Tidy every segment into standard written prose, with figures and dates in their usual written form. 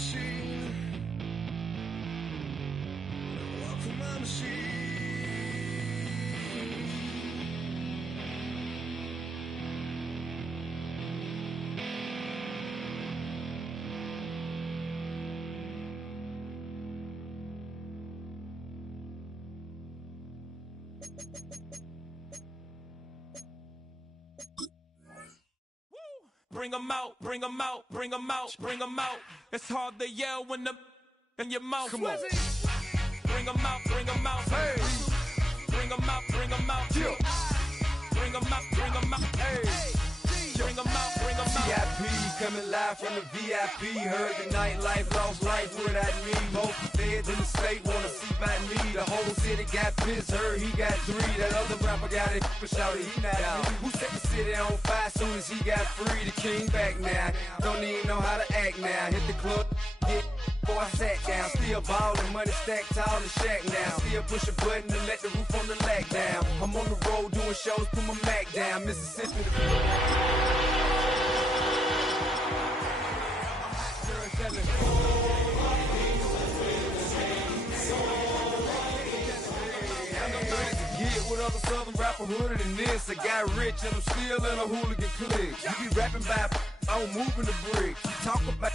machine. Walk for my machine. Bring 'em out, bring 'em out, bring 'em out, bring 'em out. It's hard to yell when the in your mouth. Come on. Bring 'em out, bring 'em out. Hey. Bring 'em out, bring 'em out. Yeah. Bring 'em out, bring 'em out. Hey. Bring 'em out, bring 'em out. VIP coming live from the VIP. Heard the nightlife, lost life without me. Most feds in the state wanna see by me. The whole city got pissed, heard he got 3. That other rapper got it, but shouted he not out. Who set the city on fire soon as he got free? The king back now, don't even know how to act now. Hit the club, get before I sat down. Still ballin', money stacked tall in the shack now. Still push a button to let the roof on the lack down. I'm on the road doing shows, put my Mac down. Mississippi. With other southern rapper hooded than this. I got rich and I'm still in a hooligan clique. You be rapping by I'm moving the bricks. You talk about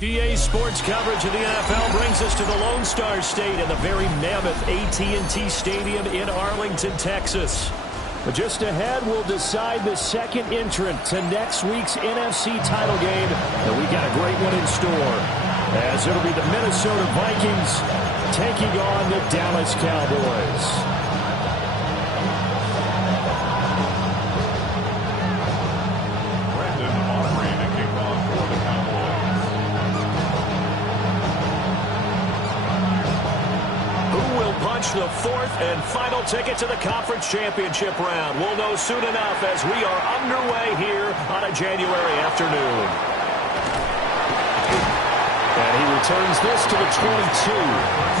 PA Sports coverage of the NFL brings us to the Lone Star State and the very mammoth AT&T Stadium in Arlington, Texas. But just ahead, we'll decide the second entrant to next week's NFC title game. And we got a great one in store, as it'll be the Minnesota Vikings taking on the Dallas Cowboys. The fourth and final ticket to the conference championship round. We'll know soon enough as we are underway here on a January afternoon. And he returns this to the 22.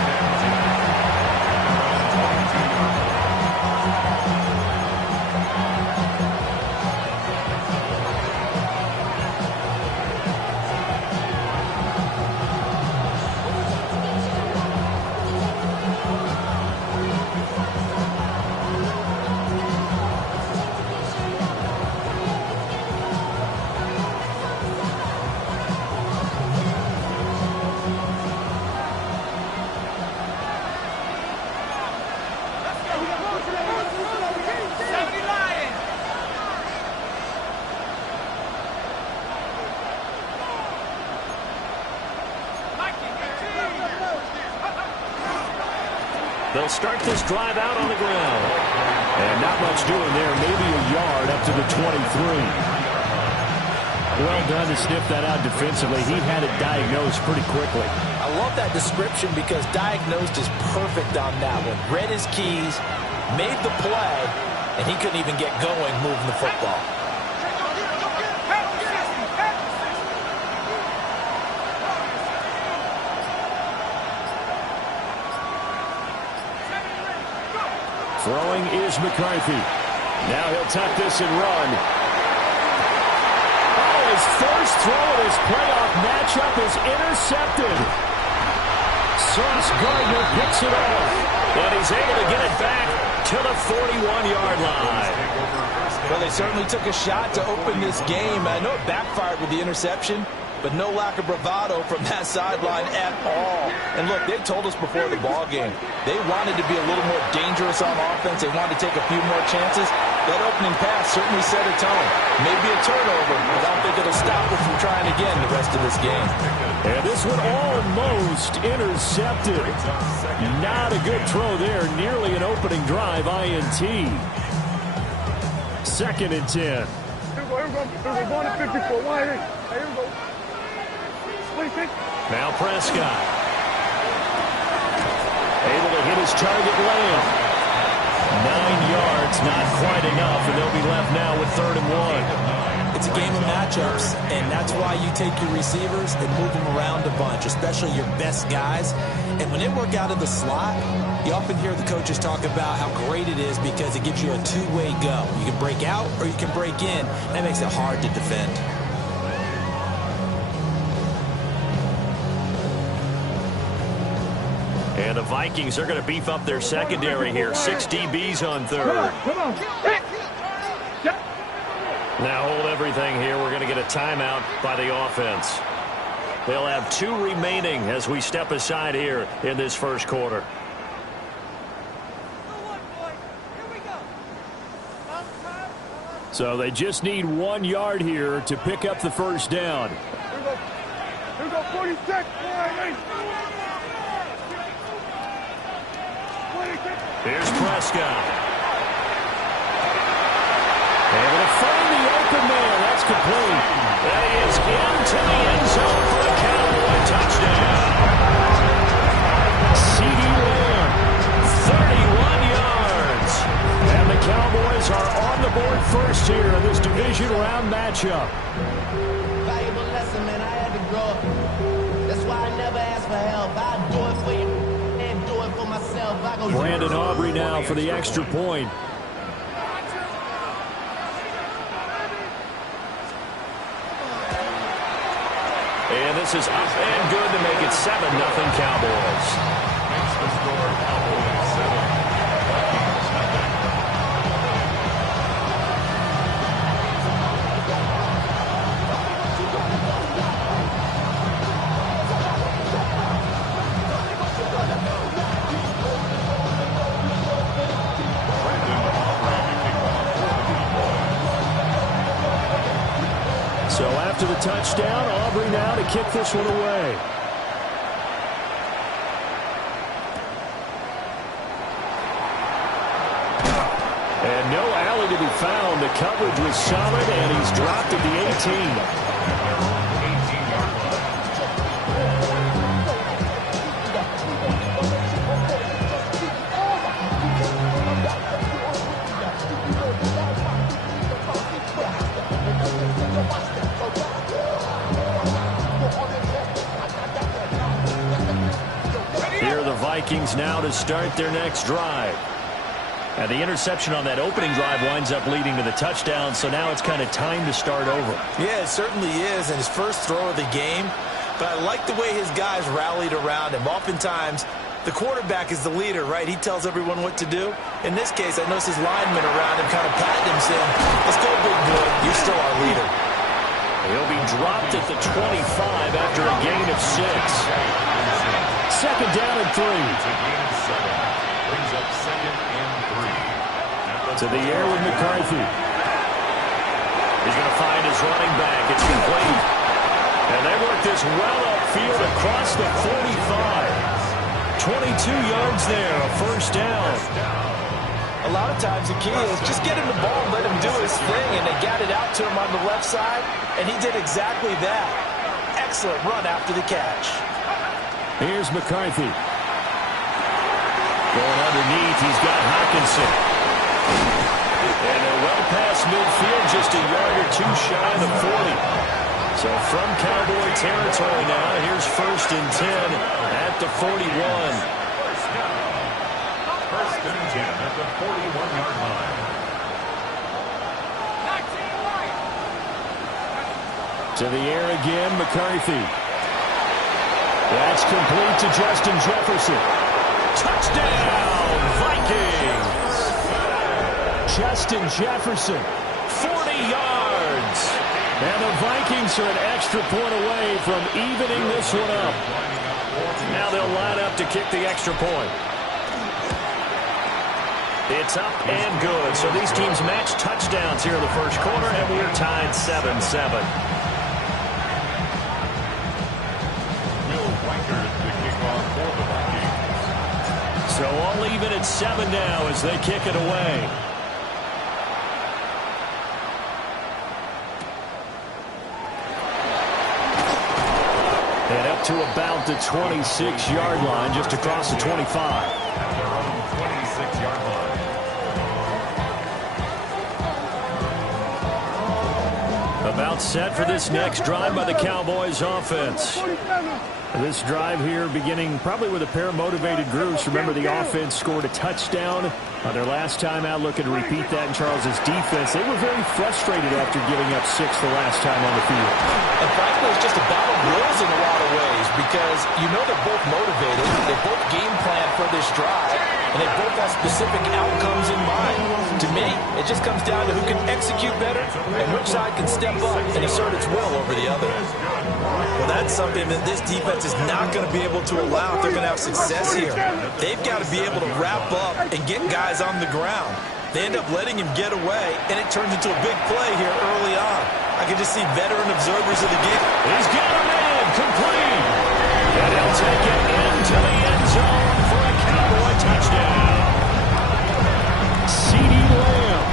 They'll start this drive out on the ground. And not much doing there. Maybe a yard up to the 23. Well done to sniff that out defensively. He had it diagnosed pretty quickly. I love that description because diagnosed is perfect on that one. Read his keys, made the play, and he couldn't even get going moving the football. Throwing is McCarthy. Now he'll tuck this and run. Oh, his first throw of his playoff matchup is intercepted. Sauce Gardner picks it off. And he's able to get it back to the 41-yard line. Well, they certainly took a shot to open this game. I know it backfired with the interception, but no lack of bravado from that sideline at all. And look, they told us before the ball game, they wanted to be a little more dangerous on offense. They wanted to take a few more chances. That opening pass certainly set a tone. Maybe a turnover, but I don't think it'll stop them from trying again the rest of this game. And this one almost intercepted. Not a good throw there. Nearly an opening drive INT. 2nd and 10. Here we go. We're going to 54. Here we go. Now Prescott. Able to hit his target land. 9 yards, not quite enough, and they'll be left now with 3rd and 1. It's a game of matchups, and that's why you take your receivers and move them around a bunch, especially your best guys. And when they work out of the slot, you often hear the coaches talk about how great it is because it gives you a two-way go. You can break out or you can break in. That makes it hard to defend. And the Vikings are going to beef up their secondary here. 6 DBs on third. Come on. Now hold everything here. We're going to get a timeout by the offense. They'll have 2 remaining as we step aside here in this first quarter. So they just need 1 yard here to pick up the first down. Here we go, 46. Here's Prescott. Able to find the open man. That's complete. That is into the end zone for a Cowboy touchdown. CeeDee Lamb, 31 yards. And the Cowboys are on the board first here in this division round matchup. Valuable lesson, man. I had to grow up. That's why I never ask for help. I do it for you and do it for myself. I go Brandon Aubrey now for the extra point. And this is up and good to make it 7-0 Cowboys. Makes the score Cowboys 7, Vikings nothing. So after the touchdown, Aubrey now to kick this one away. And no alley to be found. The coverage was solid, and he's dropped at the 18. 18-yard line. Here are the Vikings now to start their next drive. And the interception on that opening drive winds up leading to the touchdown, so now it's kind of time to start over. Yeah, it certainly is, and his first throw of the game. But I like the way his guys rallied around him. Oftentimes, the quarterback is the leader, right? He tells everyone what to do. In this case, I noticed his linemen around him kind of patting him, saying, "Let's go, big boy. You're still our leader." He'll be dropped at the 25 after a gain of 6. Second down and 3. It's a gain of 7. Brings up 2nd and 3. To the air with McCarthy. He's going to find his running back. It's complete. And they work this well upfield across the 45. 22 yards there, a first down. A lot of times the key is just get him the ball and let him do his thing, and they got it out to him on the left side, and he did exactly that. Excellent run after the catch. Here's McCarthy. Going underneath, he's got Hockenson. And they're well past midfield, just a yard or 2 shy of the 40. So from Cowboy territory now, here's 1st and 10 at the 41. First and 10 at the 41-yard line. To the air again, McCarthy. That's complete to Justin Jefferson. Touchdown, Vikings! Justin Jefferson, 40 yards. And the Vikings are an extra point away from evening this one up. Now they'll line up to kick the extra point. It's up and good. So these teams match touchdowns here in the first quarter, and we're tied 7-7. Will Reichert to kick off for the Vikings. So all even at 7 now as they kick it away. And up to about the 26-yard line, just across the 25. At their own 26-yard line. About set for this next drive by the Cowboys offense. This drive here beginning probably with a pair of motivated groups. Remember, the offense scored a touchdown on their last time out. Looking to repeat that in Charles's defense. They were very frustrated after giving up 6 the last time on the field. And frankly, it's just a battle of wills in a lot of ways, because because you know they're both motivated. They both game plan for this drive, and they both have specific outcomes in mind. To me, it just comes down to who can execute better and which side can step up and assert its will over the other. Well, that's something that this defense is not going to be able to allow if they're going to have success here. They've got to be able to wrap up and get guys on the ground. They end up letting him get away, and it turns into a big play here early on. I can just see veteran observers of the game. He's got him in, complete. And he'll take it into the end zone for a Cowboy touchdown. CeeDee Lamb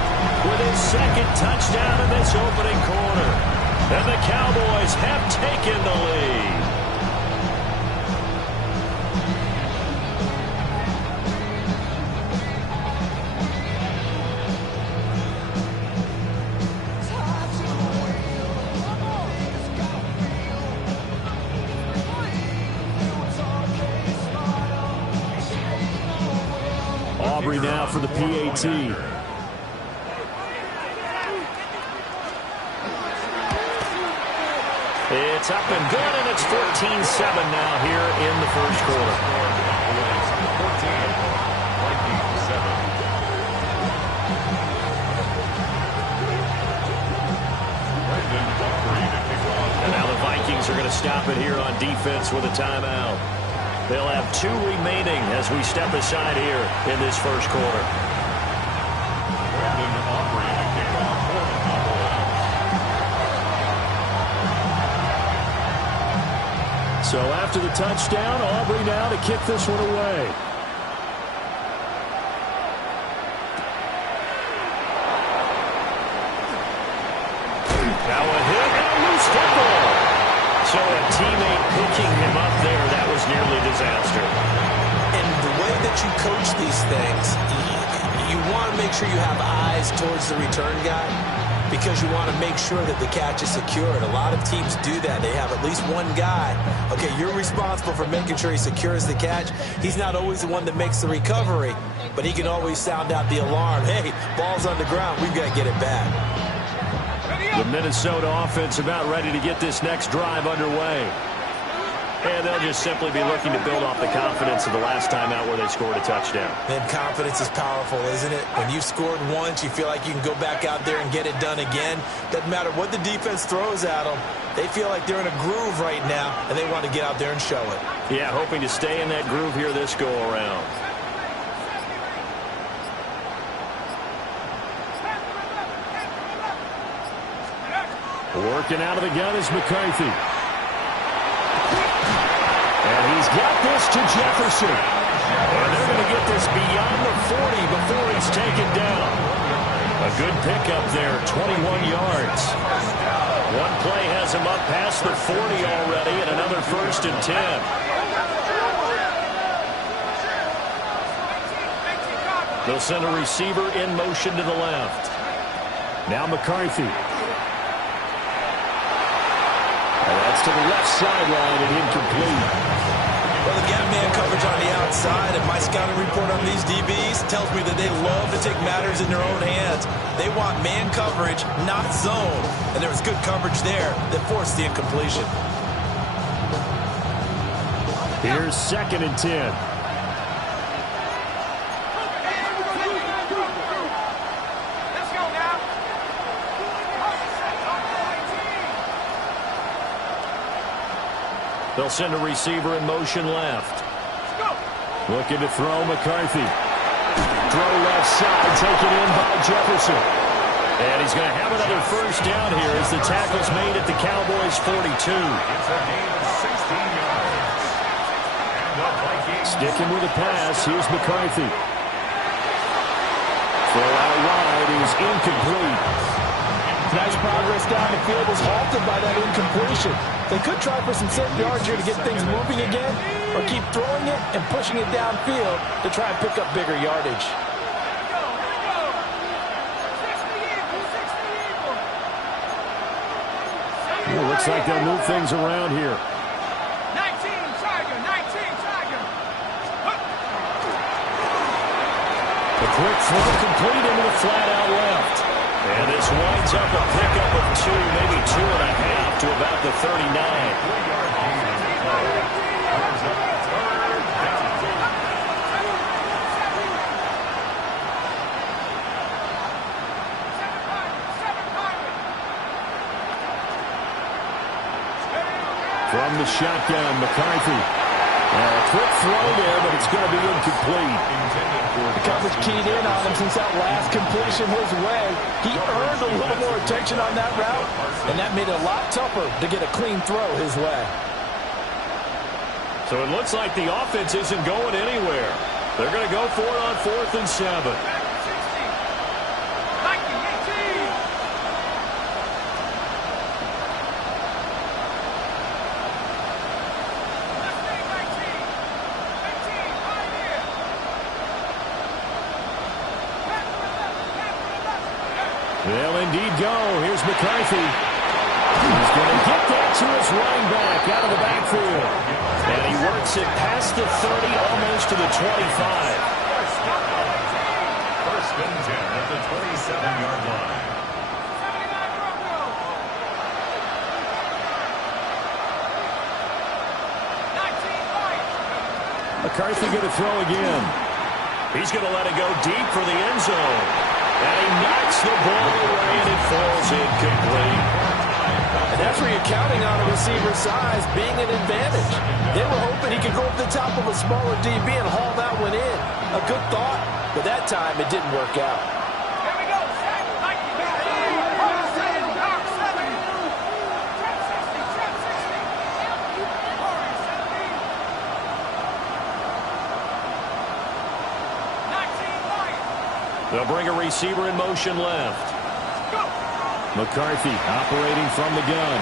with his second touchdown in this opening quarter. And the Cowboys have taken the lead. Aubrey now for the PAT. It's up and good, and it's 14-7 now here in the first quarter. 14-7. And now the Vikings are going to stop it here on defense with a timeout. They'll have 2 remaining as we step aside here in this first quarter. So after the touchdown, Aubrey now to kick this one away. Now a hit and a loose football. So a teammate picking him up there, that was nearly disaster. And the way that you coach these things, you want to make sure you have eyes towards the return guy because you want to make sure that the catch is secured. A lot of teams do that. They have at least one guy. Okay, you're responsible for making sure he secures the catch. He's not always the one that makes the recovery, but he can always sound out the alarm. Hey, ball's on the ground. We've got to get it back. The Minnesota offense about ready to get this next drive underway. And they'll just simply be looking to build off the confidence of the last time out where they scored a touchdown. And confidence is powerful, isn't it? When you've scored once, you feel like you can go back out there and get it done again. Doesn't matter what the defense throws at them. They feel like they're in a groove right now, and they want to get out there and show it. Yeah, hoping to stay in that groove here this go-around. Working out of the gun is McCarthy. And he's got this to Jefferson. And they're going to get this beyond the 40 before he's taken down. A good pickup there, 21 yards. One play has him up past the 40 already, and another 1st and 10. They'll send a receiver in motion to the left. Now McCarthy. And that's to the left sideline and incomplete. Well, the gap man coverage on the outside, and my scouting report on these DBs tells me that they love to take matters in their own hands. They want man coverage, not zone. And there was good coverage there that forced the incompletion. Here's 2nd and 10. They'll send a receiver in motion left. Looking to throw McCarthy. Throw left side, taken in by Jefferson. And he's going to have another 1st down here as the tackle's made at the Cowboys' 42. Sticking with the pass, here's McCarthy. Throw out wide is incomplete. Nice progress down the field was halted by that incompletion. They could try for some safe yards here to get things moving again, or keep throwing it and pushing it downfield to try and pick up bigger yardage. It looks like they'll move things around here. 19 Tiger, 19 Tiger. A quick throw complete into the flat out left. And this winds up a pickup of 2, maybe 2.5 to about the 39. From the shotgun, McCarthy. Quick throw there, but it's going to be incomplete. The coverage keyed in on him since that last completion his way. He earned a little more attention on that route, and that made it a lot tougher to get a clean throw his way. So it looks like the offense isn't going anywhere. They're going to go for it on 4th and 7. They'll indeed go. Here's McCarthy. He's going to get that to his running back out of the backfield. And he works it past the 30, almost to the 25. First and 10 at the 27-yard line. McCarthy going to throw again. He's going to let it go deep for the end zone. And he knocks the ball away, and it falls incomplete. And that's where you're counting on a receiver's size being an advantage. They were hoping he could go up the top of a smaller DB and haul that one in. A good thought, but that time it didn't work out. They'll bring a receiver in motion left. McCarthy operating from the gun.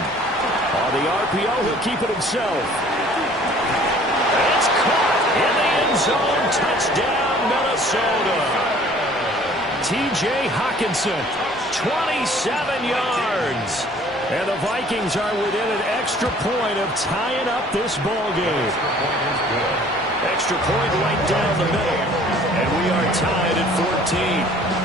On the RPO, he'll keep it himself. It's caught in the end zone. Touchdown, Minnesota. T.J. Hockenson, 27 yards. And the Vikings are within an extra point of tying up this ball game. Extra point right down the middle. And we are tied at 14.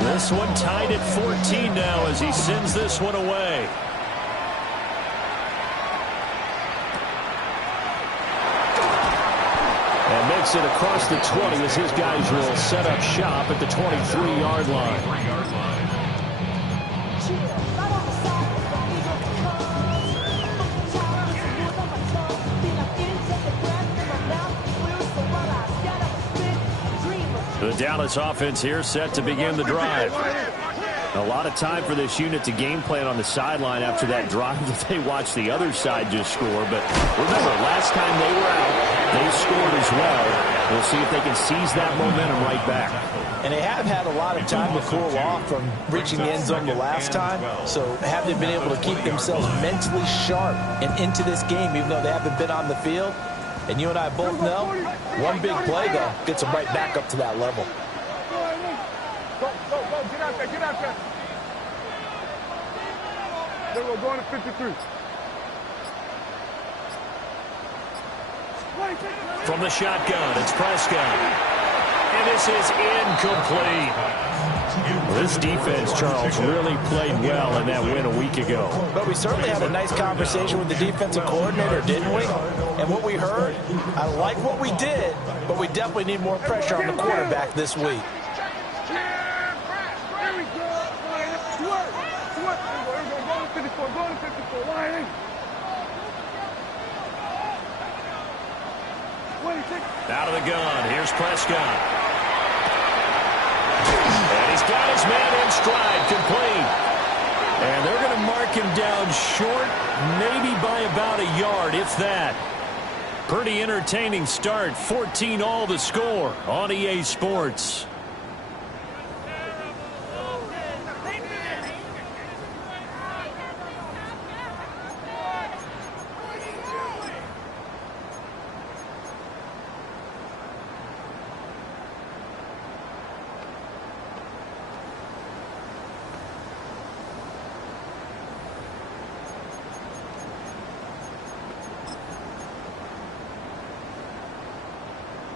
This one tied at 14 now as he sends this one away. And makes it across the 20 as his guys will set up shop at the 23-yard line. The Dallas offense here set to begin the drive. A lot of time for this unit to game plan on the sideline after that drive that they watched the other side just score. But remember, last time they were out, they scored as well. We'll see if they can seize that momentum right back. And they have had a lot of time to cool off from reaching the end zone the last time. So have they been able to keep themselves mentally sharp and into this game, even though they haven't been on the field? And you and I both know, one big play, though, gets them right back up to that level. Go, get out there. There we go, going to 53. From the shotgun, it's Prescott. And this is incomplete. This defense, Charles, really played well in that win a week ago. But we certainly had a nice conversation with the defensive coordinator, didn't we? And what we heard, I like what we did, but we definitely need more pressure on the quarterback this week. Out of the gun, here's Prescott. And he's got his man in stride, complete. And they're going to mark him down short, maybe by about a yard, if that. Pretty entertaining start, 14-all the score on EA Sports.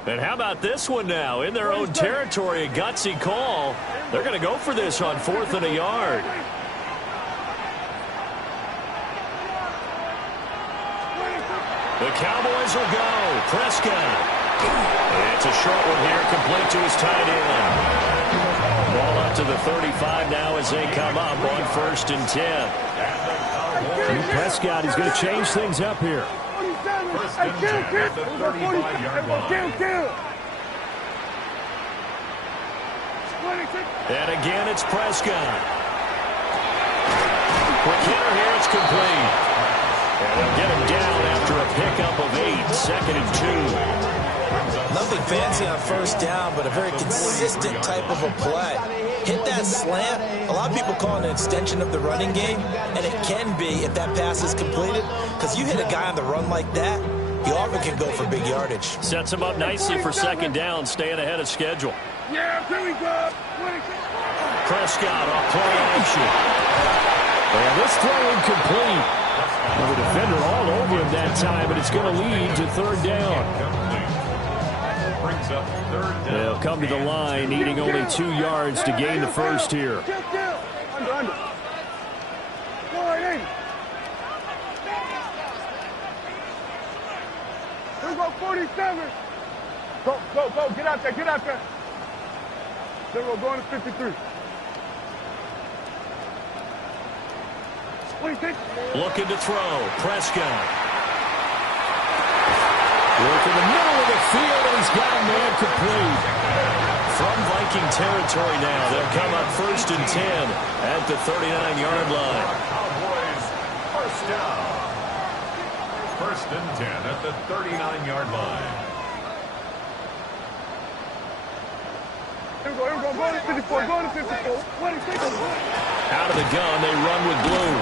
And how about this one now? In their own territory, a gutsy call. They're going to go for this on 4th and a yard. The Cowboys will go. Prescott. It's a short one here, complete to his tight end. Ball up to the 35 now as they come up on 1st and 10. Prescott is going to change things up here. First and 10 at the 35-yard line. And again, it's Prescott. Quick hitter here, it's complete. And they'll get him down after a pickup of 8, 2nd and 2. Nothing fancy on 1st down, but a very consistent type of a play. Hit that slant. A lot of people call it an extension of the running game, and it can be if that pass is completed, because you hit a guy on the run like that, he often can go for big yardage. Sets him up nicely for 2nd down, staying ahead of schedule. Yeah, here we go. Prescott off play action. And this throw incomplete. Well, the defender all over him that time, but it's going to lead to 3rd down. Brings up 3rd down. They'll come to the line, needing only 2 yards to gain the first here. Under. 480. Here we go, 47. Go. Get out there. Then we're going to 53. 26. Looking to throw. Prescott. Work in the middle of the field, and he's got a man complete. From Viking territory now, they'll come up 1st and 10 at the 39-yard line. Cowboys, 1st down. 1st and 10 at the 39-yard line. Here we go. Going to 54. Out of the gun, they run with blue.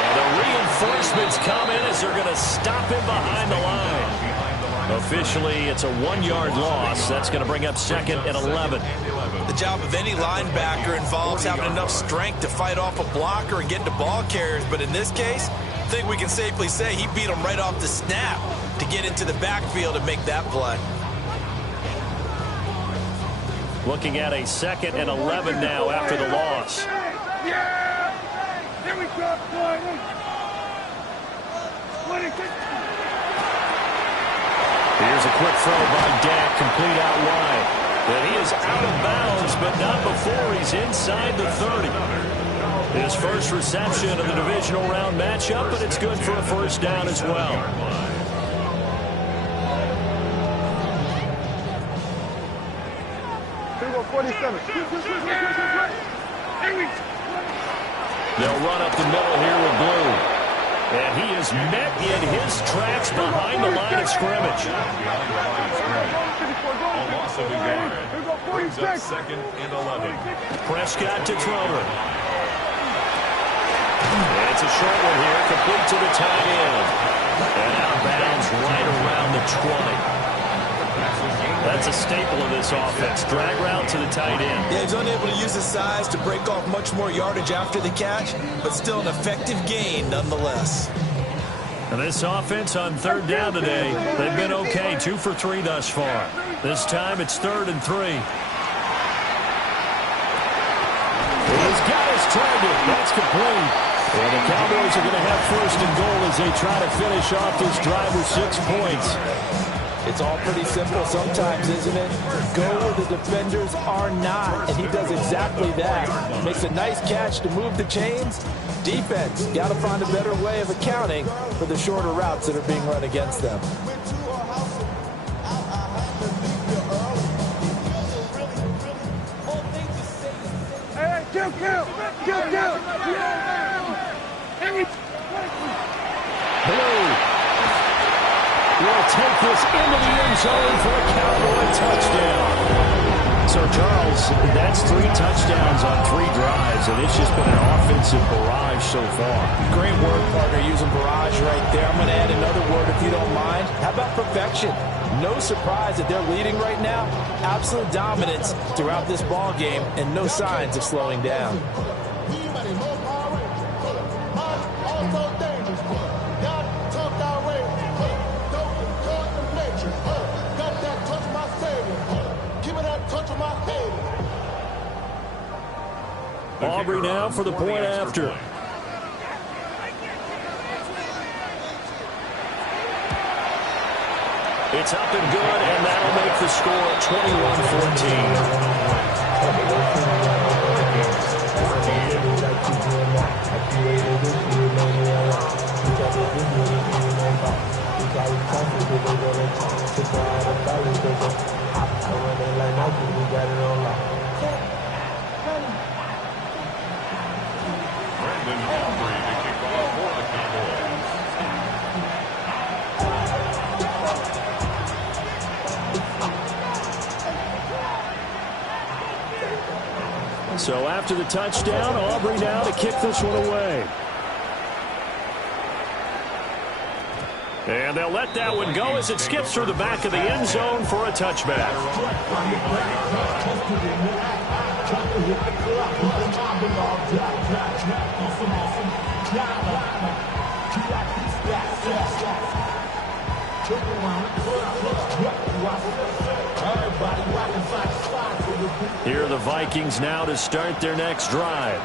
And the reinforcements come in as they're going to stop him behind the line. Officially, it's a 1-yard loss. That's going to bring up 2nd and 11. The job of any linebacker involves having enough strength to fight off a blocker and get into ball carriers. But in this case, I think we can safely say he beat him right off the snap to get into the backfield and make that play. Looking at a 2nd and 11 now after the loss. Yeah! Here we go, 26. Here's a quick throw by Dak, complete out wide. But he is out of bounds, but not before he's inside the 30. His first reception of the divisional round matchup, but it's good for a 1st down as well. Here we go, 47. They'll run up the middle here with blue. And he is met in his tracks behind the line of scrimmage. A loss of a yard. Brings up 2nd and 11. Prescott to throw it. It's a short one here, complete to the tight end. And out of bounds right around the 20. That's a staple of this offense. Drag route to the tight end. Yeah, he's unable to use his size to break off much more yardage after the catch, but still an effective gain nonetheless. And this offense on 3rd down today, they've been okay, 2 for 3 thus far. This time it's 3rd and 3. He's got his target. That's complete. And the Cowboys are going to have 1st and goal as they try to finish off this drive with 6 points. It's all pretty simple sometimes, isn't it? Go where the defenders are not, and he does exactly that. Makes a nice catch to move the chains. Defense, got to find a better way of accounting for the shorter routes that are being run against them. Hey, kill. Blue will take this into the end zone for a Cowboy touchdown. So, Charles, that's 3 touchdowns on 3 drives, and it's just been an offensive barrage so far. Great work, partner, using barrage right there. I'm going to add another word if you don't mind. How about perfection? No surprise that they're leading right now. Absolute dominance throughout this ball game, and no signs of slowing down. Also dangerous. Got tough down way. Don't the nature. Aubrey now for the point after. It's up and good, and that'll make the score 21-14. So after the touchdown, Aubrey now to kick this one away. And they'll let that one go as it skips through the back of the end zone for a touchback. Here are the Vikings now to start their next drive.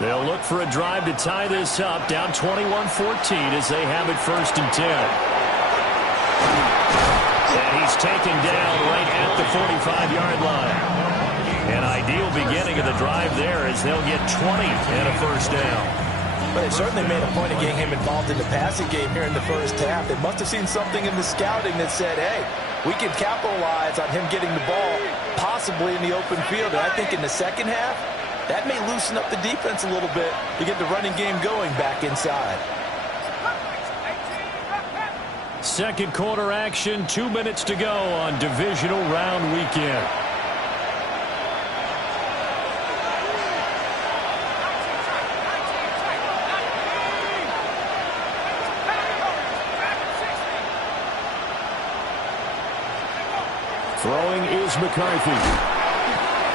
They'll look for a drive to tie this up, down 21-14 as they have it 1st and 10. And he's taken down right at the 45-yard line. An ideal beginning of the drive there as they'll get 20 and a 1st down. But they certainly made a point of getting him involved in the passing game here in the first half. They must have seen something in the scouting that said, hey, we can capitalize on him getting the ball possibly in the open field. And I think in the second half, that may loosen up the defense a little bit to get the running game going back inside. Second quarter action, 2 minutes to go on divisional round weekend. Throwing is McCarthy.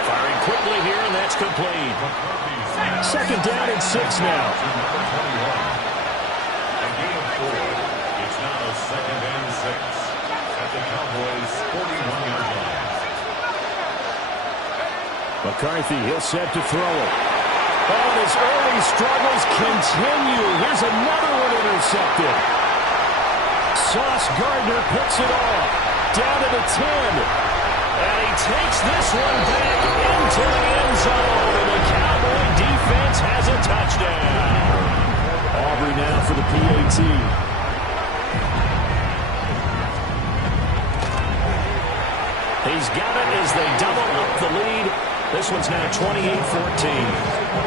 Firing quickly here, and that's complete. Second down and 6 now. A gain of 4. It's now 2nd and 6 at the Cowboys' 41-yard line. McCarthy, he'll set to throw it. And his early struggles continue. Here's another one intercepted. Sauce Gardner picks it off. Down to the 10. And he takes this one back into the end zone. And the Cowboy defense has a touchdown. Aubrey now for the PAT. He's got it as they double up the lead. This one's now 28-14.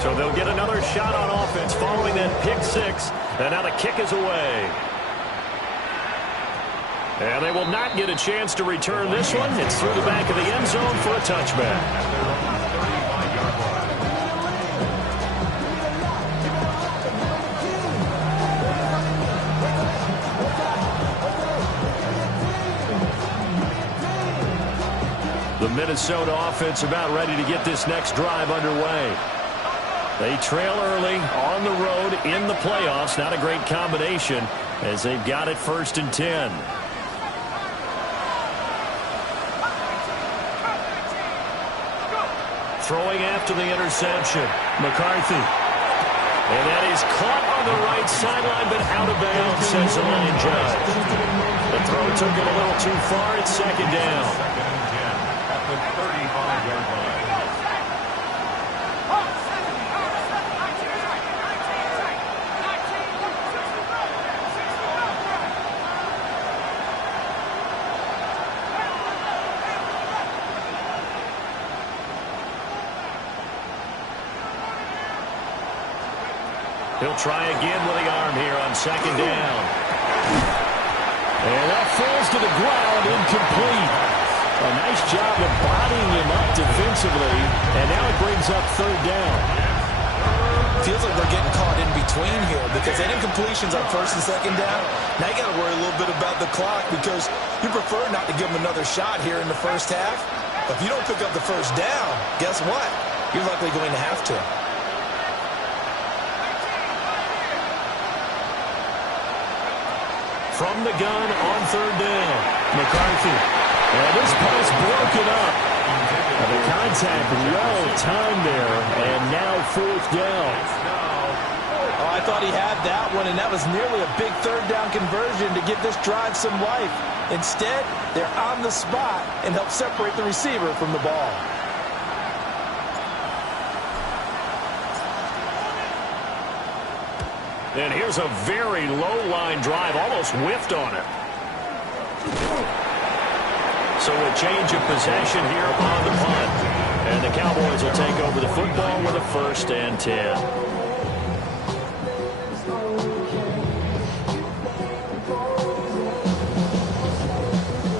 So they'll get another shot on offense following that pick 6. And now the kick is away. And they will not get a chance to return this one. It's through the back of the end zone for a touchback. The Minnesota offense about ready to get this next drive underway. They trail early on the road in the playoffs. Not a great combination as they've got it 1st and 10. Throwing after the interception. McCarthy. And that is caught on the right sideline, but out of bounds, says the line judge. The throw took it a little too far. It's 2nd down. 2nd and 10 at the 35-yard line. He'll try again with the arm here on 2nd down. And that falls to the ground, incomplete. A nice job of bodying him up defensively, and now it brings up 3rd down. feels like they're getting caught in between here because they didn't completions on first and second down. Now you got to worry a little bit about the clock because you prefer not to give them another shot here in the first half. But if you don't pick up the first down, guess what? You're likely going to have to. From the gun on third down, McCarthy. And this pass broken up. The contact well timed there, and now fourth down. Oh, I thought he had that one, and that was nearly a big third down conversion to give this drive some life. Instead, they're on the spot and help separate the receiver from the ball. And here's a very low-line drive, almost whiffed on it. So a change of possession here on the punt. And the Cowboys will take over the football with a 1st and 10.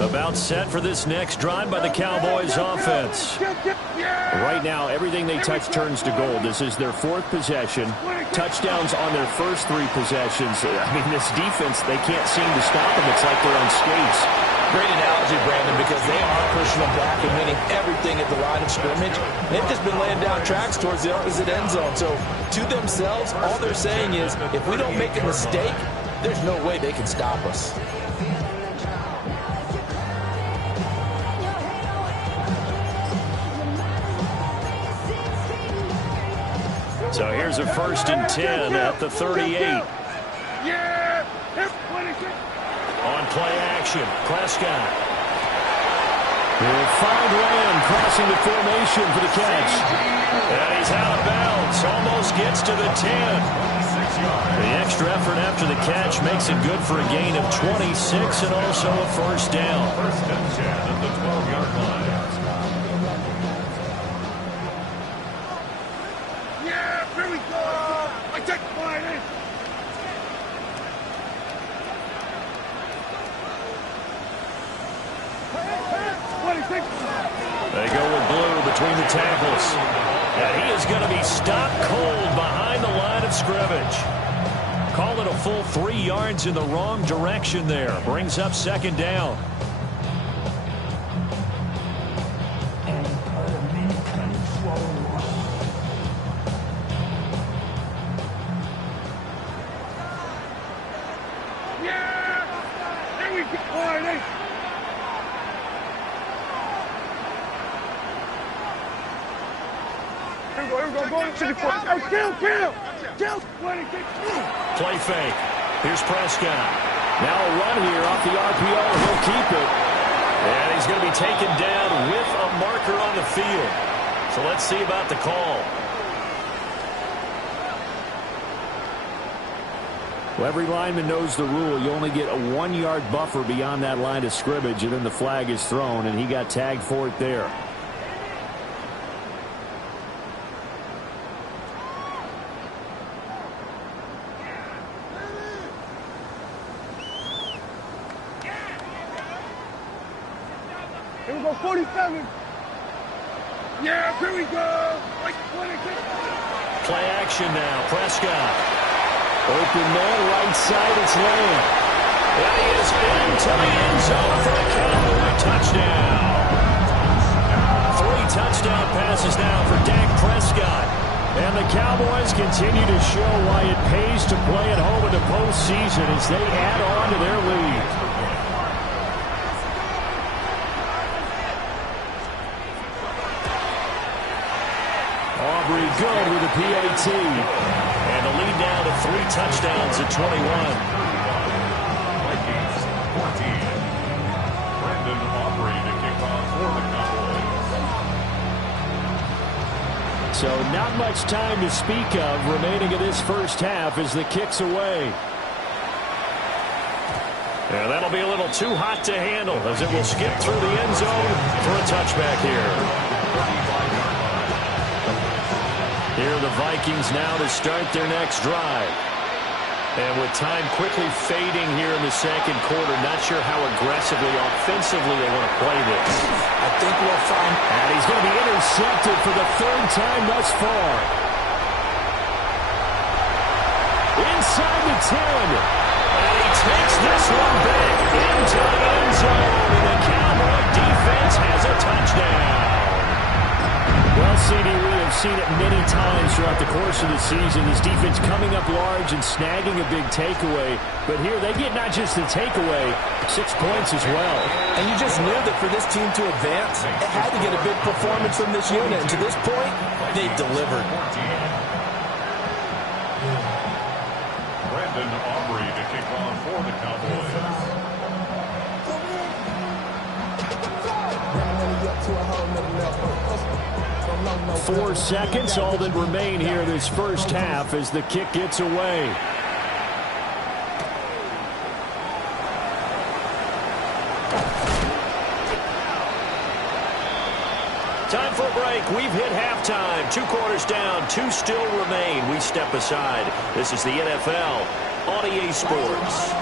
About set for this next drive by the Cowboys offense. Right now, everything they touch turns to gold. This is their 4th possession. Touchdowns on their first 3 possessions. I mean, this defense, they can't seem to stop them. It's like they're on skates. Great analogy, Brandon, because they are pushing them back and winning everything at the line of scrimmage. They've just been laying down tracks towards the opposite end zone. So, to themselves, all they're saying is, if we don't make a mistake, there's no way they can stop us. So here's a 1st and 10 at the 38. On play action, Prescott. He'll find Lamb crossing the formation for the catch. And he's out of bounds, almost gets to the 10. The extra effort after the catch makes it good for a gain of 26 and also a 1st down. 1st and 10 at the 12-yard line. Here we go! I take fire in! They go with blue between the tackles. And he is going to be stopped cold behind the line of scrimmage. Call it a full 3 yards in the wrong direction there. Brings up 2nd down. Play fake. Here's Prescott. Now a run here off the RPO. He'll keep it. And he's going to be taken down with a marker on the field. So let's see about the call. Well, every lineman knows the rule. You only get a 1-yard buffer beyond that line of scrimmage, and then the flag is thrown, and he got tagged for it there. Here we go, 47. Yeah, here we go. Like 26. Play action now. Prescott. Open man, right side, it's Lamb. And he is into the end zone for the Cowboy touchdown. 3 touchdown passes now for Dak Prescott. And the Cowboys continue to show why it pays to play at home in the postseason as they add on to their lead. Aubrey good with a PAT. And the lead down to 3 touchdowns at 21. Vikings 14. Brandon Aubrey to kick off for the Cowboys. So not much time to speak of remaining in this first half as the kick's away. And that'll be a little too hot to handle as it will skip through the end zone for a touchback here. Here are the Vikings now to start their next drive. And with time quickly fading here in the second quarter, not sure how aggressively, offensively they want to play this. I think we'll find... And he's going to be intercepted for the 3rd time thus far. 10. And he takes this one back into the end zone. And the Cowboy defense has a touchdown. Well, CD, we have seen it many times throughout the course of the season. This defense coming up large and snagging a big takeaway. But here they get not just the takeaway, 6 points as well. And you just knew that for this team to advance, it had to get a big performance from this unit. And to this point, they delivered. Brandon Aubrey to kick on for the Cowboys. 4 seconds, all that remain here this first half as the kick gets away. Time for a break. We've hit halftime. 2 quarters down, 2 still remain. We step aside. This is the NFL on EA Sports.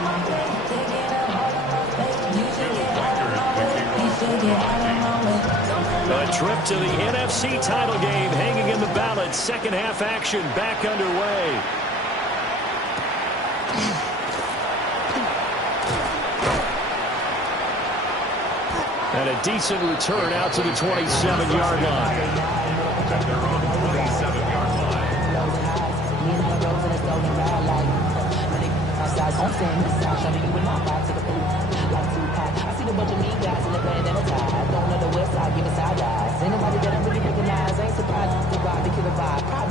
A trip to the NFC title game hanging in the balance. Second half action back underway. And a decent return out to the 27-yard line. At their own 27-yard line.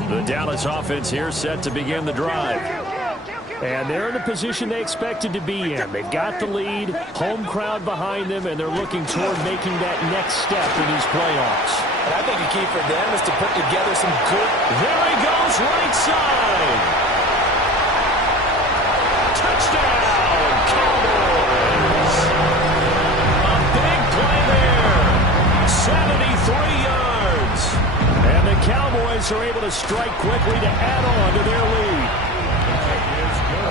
The Dallas offense here set to begin the drive. And they're in the position they expected to be in. They've got the lead, home crowd behind them, and they're looking toward making that next step in these playoffs. And I think the key for them is to put together some good... There he goes, right side. Touchdown, Cowboys. A big play there. 73 yards. And the Cowboys are able to strike quickly to add on to their lead.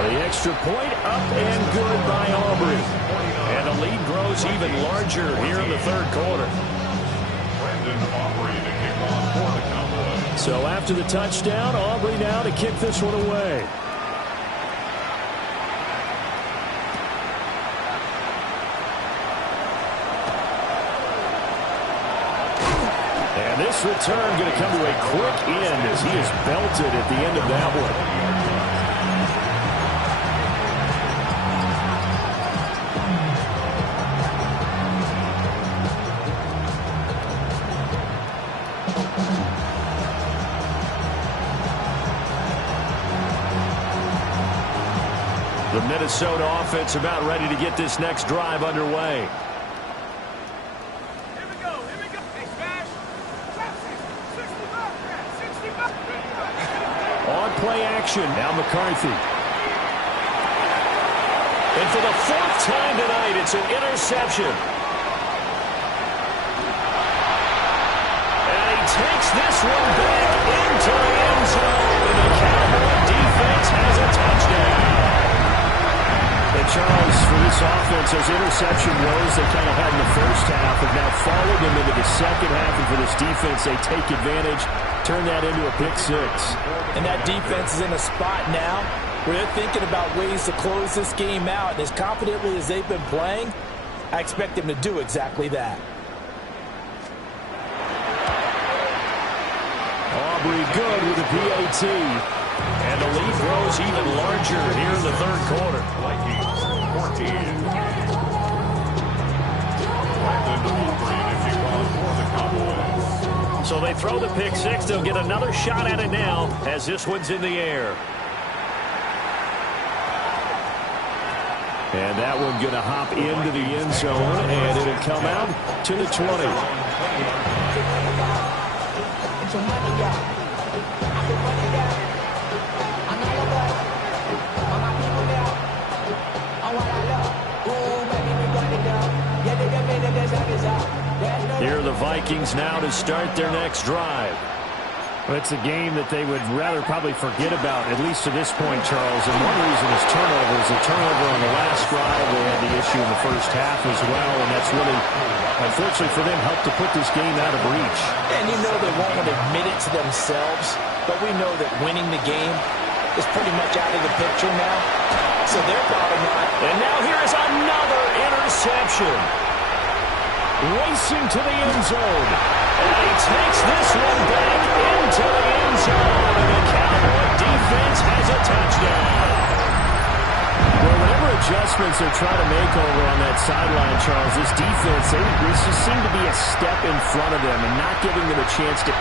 The extra point up and good by Aubrey. And the lead grows even larger here in the third quarter. Brandon Aubrey to kick off for the Cowboys. So after the touchdown, Aubrey now to kick this one away. And this return going to come to a quick end as he is belted at the end of that one. The Minnesota offense about ready to get this next drive underway. Here we go. Hey, Smash. 65. On play action, now McCarthy. And for the 4th time tonight, it's an interception. And he takes this one back into the end zone. And the Cowboy defense has a touchdown. And Charles, for this offense, those interception woes they kind of had in the first half have now followed them into the second half. And for this defense, they take advantage, turn that into a pick 6. And that defense is in a spot now where they're thinking about ways to close this game out. And as confidently as they've been playing, I expect them to do exactly that. Aubrey good with the PAT. And the lead grows even larger here in the third quarter. Vikings 14. Brandon Aubrey to kick off for the Cowboys. So they throw the pick 6. They'll get another shot at it now as this one's in the air. And that one going to hop into the end zone, and it'll come out to the 20. Here are the Vikings now to start their next drive. Well, it's a game that they would rather probably forget about, at least to this point, Charles. And one reason is turnovers. The turnover on the last drive, they had the issue in the first half as well. And that's really, unfortunately for them, helped to put this game out of reach. And you know they won't admit it to themselves, but we know that winning the game is pretty much out of the picture now. So their bottom line. And now here is another interception. Racing to the end zone. And he takes this one back into the end zone. And the Cowboy defense has a touchdown. Well, whatever adjustments they're trying to make over on that sideline, Charles, this defense, they just seem to be a step in front of them and not giving them a chance to